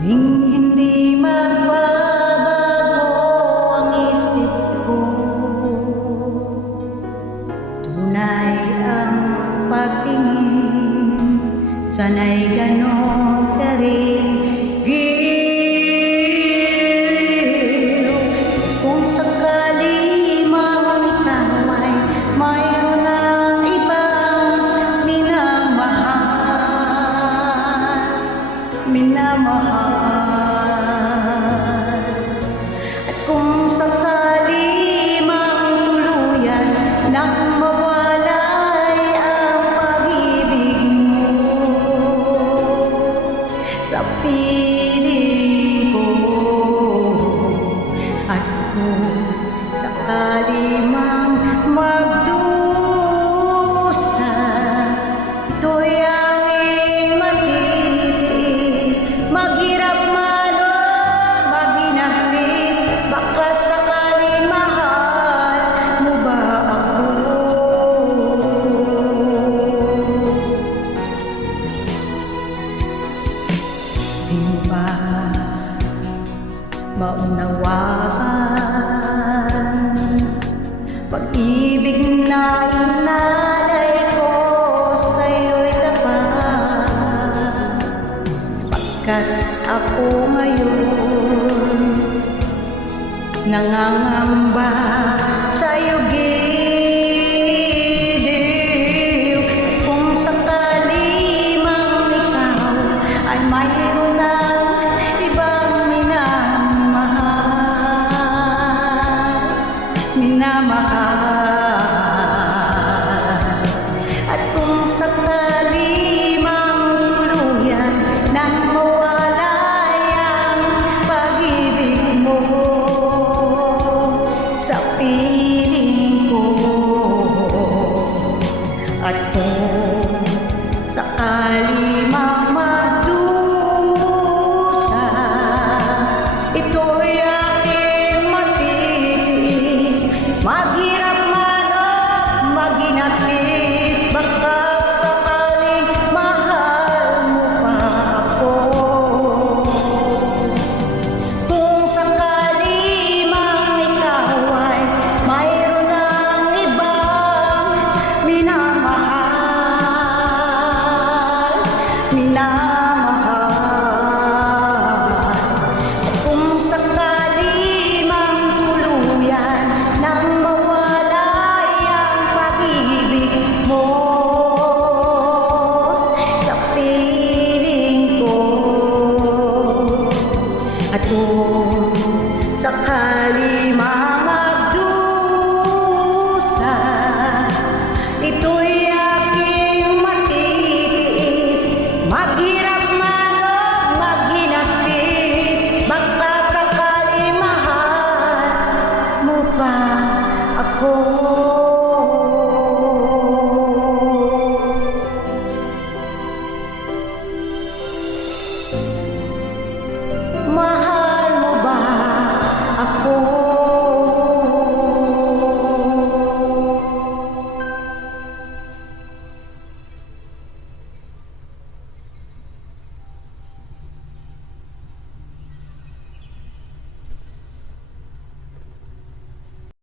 Hindi magbabago ang isip ko. Tunay ang pagtingin, sana'y ganon ka rin. Giliw, kung sakali mang ikaw ay mayroon ng ibang minamahal. At kung sakali mang tuluyan nang mawalay ang pag-ibig mo sa piling ko, at kung sakali mang magdusa, ito'y aking matitiis. Maghirap man o maginagis, baka sakali mahal mo ba ako? Di mo ba maunawaan pag-ibig na inalay ko sa'yo'y tapat? Pagkat ako ngayon nangangamba sa'yo,